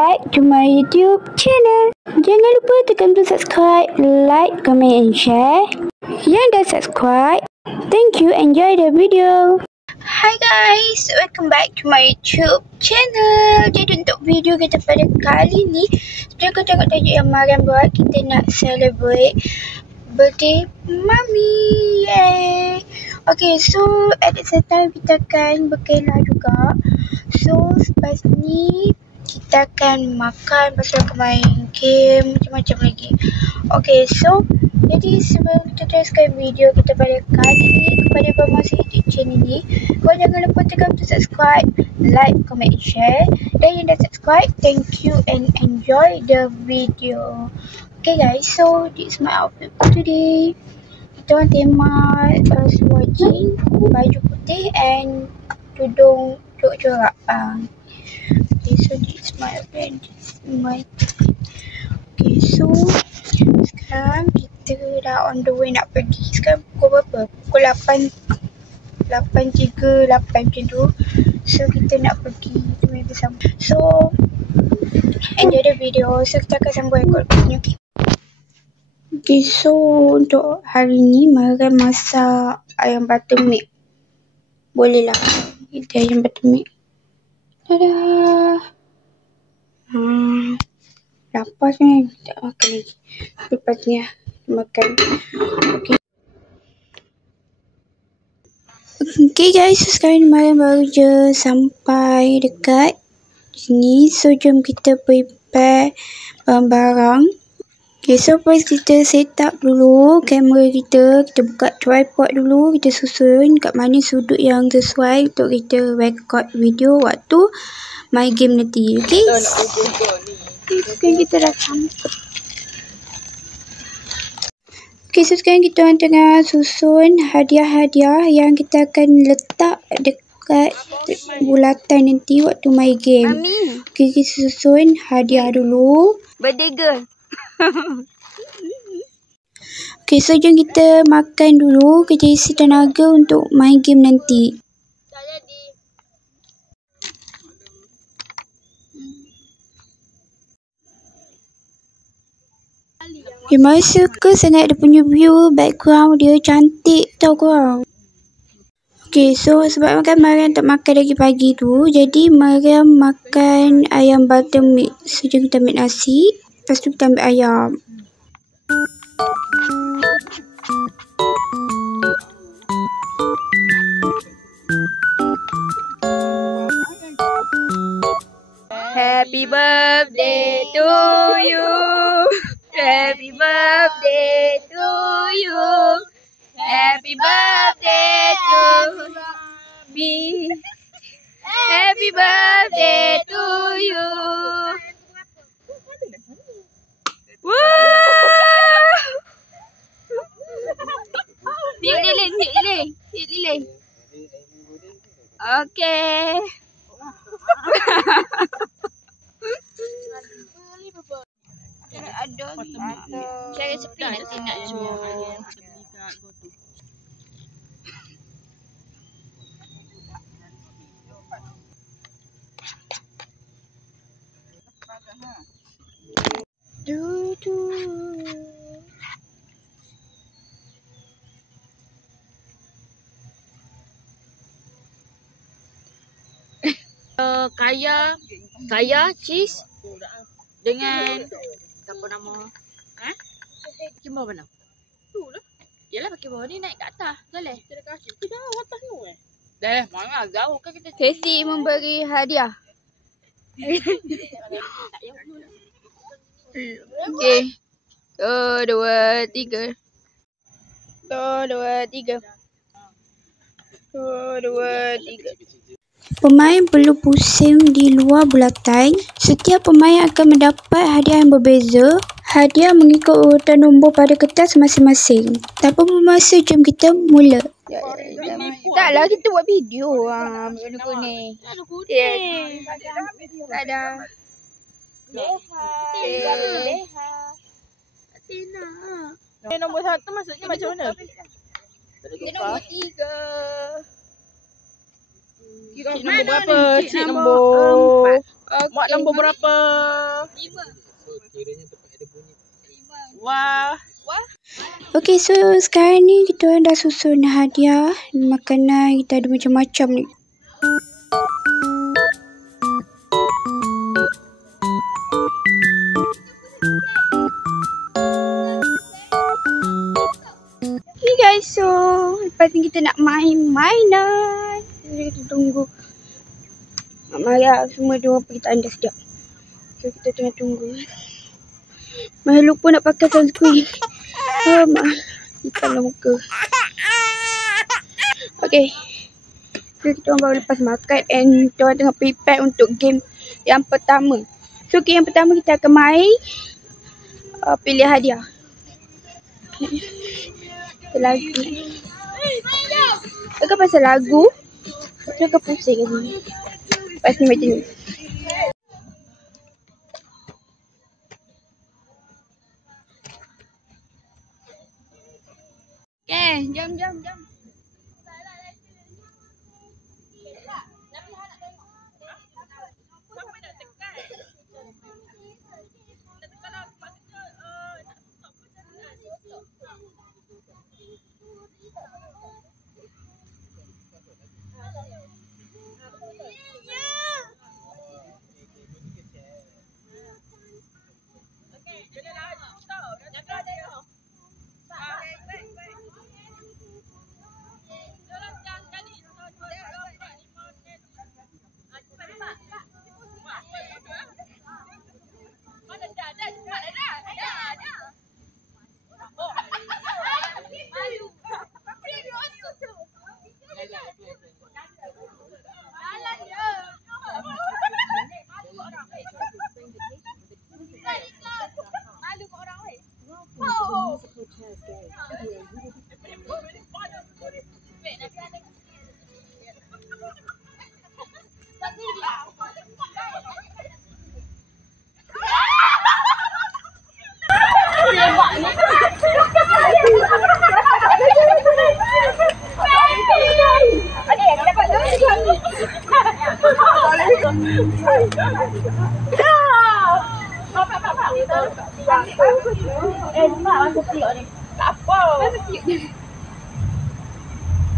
back to my YouTube channel. Jangan lupa tekan tombol subscribe, like, comment and share. Yang dah subscribe, thank you, enjoy the video. Hi guys, welcome back to my YouTube channel. Jadi untuk video kita pada kali ni, seperti kau tengok tajuk yang Mariam buat, kita nak celebrate birthday Mami. Yay. Okay, so at the same time kita akan berkelah juga. So selepas ni kita akan makan, lepas tu akan main game, macam-macam lagi. Okay, so jadi sebelum kita teruskan video kita pada kali ni, kepada pemirsa YouTube channel ni, kau jangan lupa tekan untuk subscribe, like, comment, share. Dan yang dah subscribe, thank you and enjoy the video. Okay guys, so this is my outfit for today. Kita orang tema seluar jeans, baju putih and tudung corak. Okay, so this is my outfit. Okay, so sekarang kita dah on the way nak pergi. Sekarang pukul berapa? Pukul 8.38 macam tu. So kita nak pergi bersama. So enjoy the video. So kita akan sambung rekod ni, okay? Okay, so untuk hari ni Mariam masak ayam buttermilk. Boleh lah kita ayam buttermilk. Dadah. Lapar ni, tak makan lagi. Lepas ni lah makan. Okay. Okay guys, so sekarang Mariam baru je sampai dekat sini. So jom kita prepare barang. Okay, so first kita set up dulu kamera kita. Kita buka tripod dulu. Kita susun kat mana sudut yang sesuai untuk kita record video waktu main game nanti. Okay, sekarang kita dah sampai. Okay, so sekarang kita orang tengah susun hadiah-hadiah yang kita akan letak dekat bulatan nanti waktu main game. Okay, kita susun hadiah dulu. Birthday girl. Okay, so jom kita makan dulu. Kita isi tenaga untuk main game nanti. Tak jadi. Okay, Mariam suka sangat dia punya view, background dia cantik tau korang. Okay, so sebab makan Mariam tak makan lagi pagi tu, jadi Mariam makan ayam buttermilk. So jom kita ambil nasi, lepas tu kita ambil ayam. Happy birthday to you. Happy birthday to you. Happy birthday to me. Happy birthday to you. Woo! Tiup lilin. Okay. Ada cara seperti nanti nak semua yang kita beli kat GoTo. Kaya cheese dengan apa nama? Pakai bawah mana? Tu lah. Yalah pakai bawah ni naik kat atas. Boleh. Kita kasih. Kita atas tu mana jauh kan kita. Casey memberi hadiah. Okay. 1, 2, 3. 1, 2, 3. 1, 2, 3. Pemain perlu pusing di luar bulatan. Setiap pemain akan mendapat hadiah yang berbeza. Hadiah mengikut urutan nombor pada kertas masing-masing. Tanpa bermasa, jom kita mula. Taklah kita buat video benda kuning. Ada. Leha. Atina. Nombor 1 maksudnya macam mana? Dia nombor 3. Cik nombor berapa? Cik nombor 4. Mak nombor berapa? 5. So kiranya tempat ada bunyi 5. Wah. Okay, so sekarang ni kita orang dah susun hadiah. Makanan kita ada macam-macam ni. Okay guys, so lepas ni kita nak main mainan. Jadi kita tunggu Mak Maya semua dia pergi tanda sekejap. So kita tengah tunggu. Maya lupa nak pakai sunscreen. Hitamlah muka. Okay, so kita orang baru lepas makan and kita orang tengah prepare untuk game yang pertama. So game yang pertama kita akan main pilih hadiah. Lagu. Cakap pasal lagu, cakap pusing kan ni. Lepas ni macam ni. Okay, jom.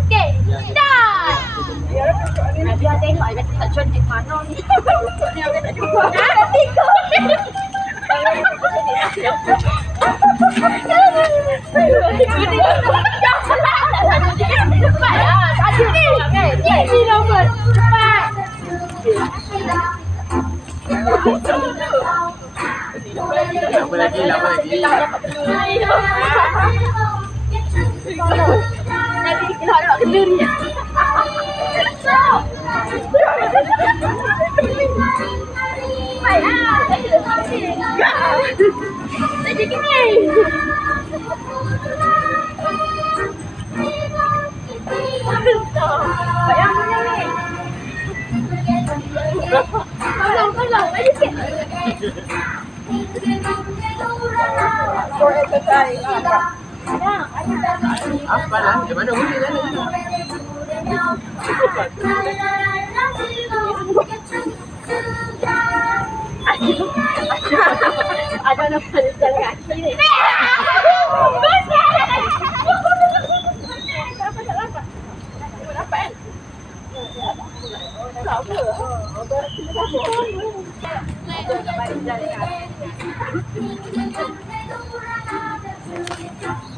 Okay, start. Biar tengok dia tak cantik mana ni. Ni aku tak jumpa. Lama lagi. Nanti kita nak kena ni. Baiklah, saya dah sampai. Lagi gini. Bayang mana ni? Tolong, lagi sikit. Boleh tertarik lah. Apa lah? Di mana bunyi sana? Ada nak jalan kaki ni.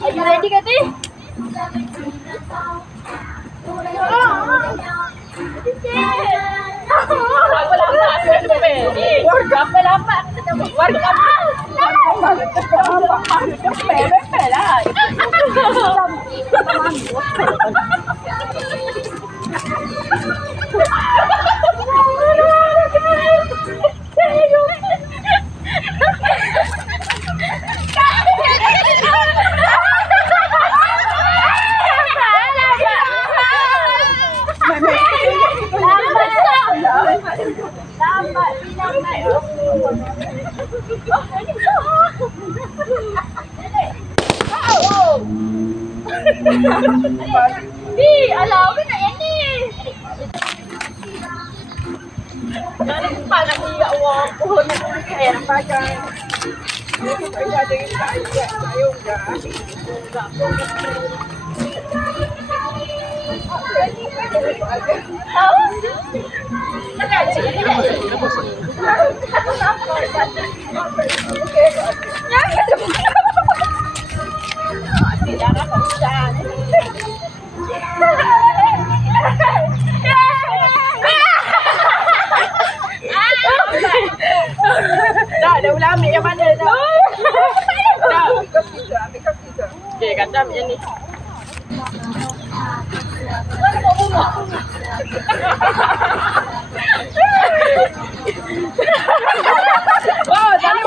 Are you ready, Kati? Berapa lambat? Alah, aku nak yang ni. Tak nampak nak lihat orang pohon nak air pakai. Dah boleh ambil yang mana dah. Dah. Ambil kaki tu. Okey, kata macam ni. Oh, jangan.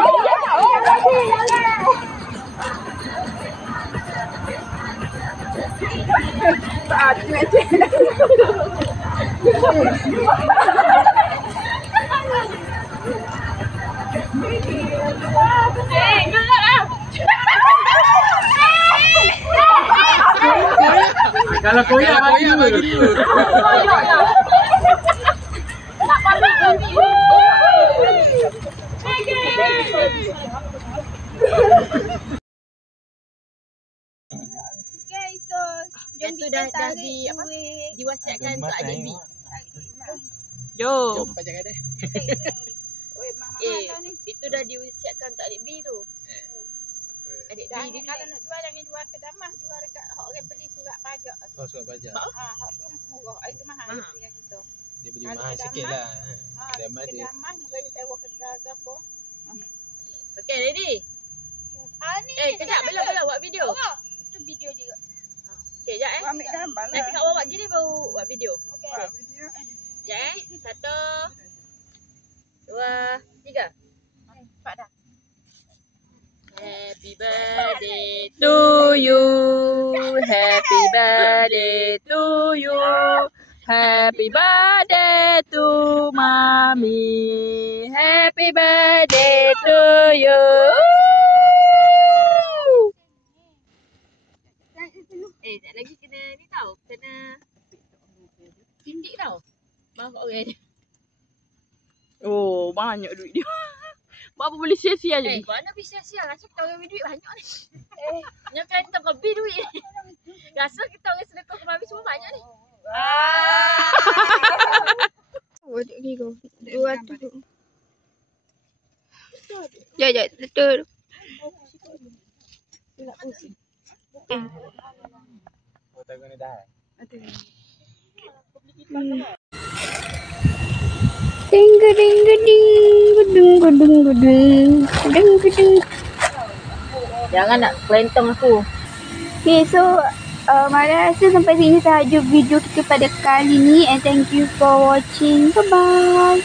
Tak ada. Kalau koyak bagi dulu. Nak bagi. Okay, so Yang tu dah di apa? Diwasiatkan untuk adik B. Jom. Jom pajak ada. Itu dah diwasiatkan untuk adik B tu. Adik B ni kalau nak jual jangan jual ke Damah, jual dekat hak orang beli surat pajak. Oh, surat pajak. Hak tu murah, itu mahal dengan kita. Dia beli mahal sikit lah. Damah Ke dia. Damah mungkin sewa kedai ke apa. Okay, ready? Ni. Kejap, belum buat video. Tu video dia. Okay, sekejap Ambil gambar Nak tengok awak buat gini baru buat video. Okey. Sekejap 1 2 3. Pak dah. Happy birthday to you. Happy birthday to you. Happy birthday to mommy. Happy birthday to you. Tak lagi kena ni tau. Kena tindik tau. Bang orang ni. Oh, banyak duit dia. Buat apa boleh sia-sia je? Mana boleh sia-sia? Rasa kita orang duit banyak ni. Yang kan kita lebih duit ni. Rasa kita orang sedekah ke mami semua banyak ni. Wajib gigo. 200. Jap, betul. Oh, tengok ni dah. Ding ding ding gudung gudung gudung gudung gudung. Jangan nak kelentong aku. Okay, so Mara rasa sampai sini sahaja video kita pada kali ni, and thank you for watching. Bye bye.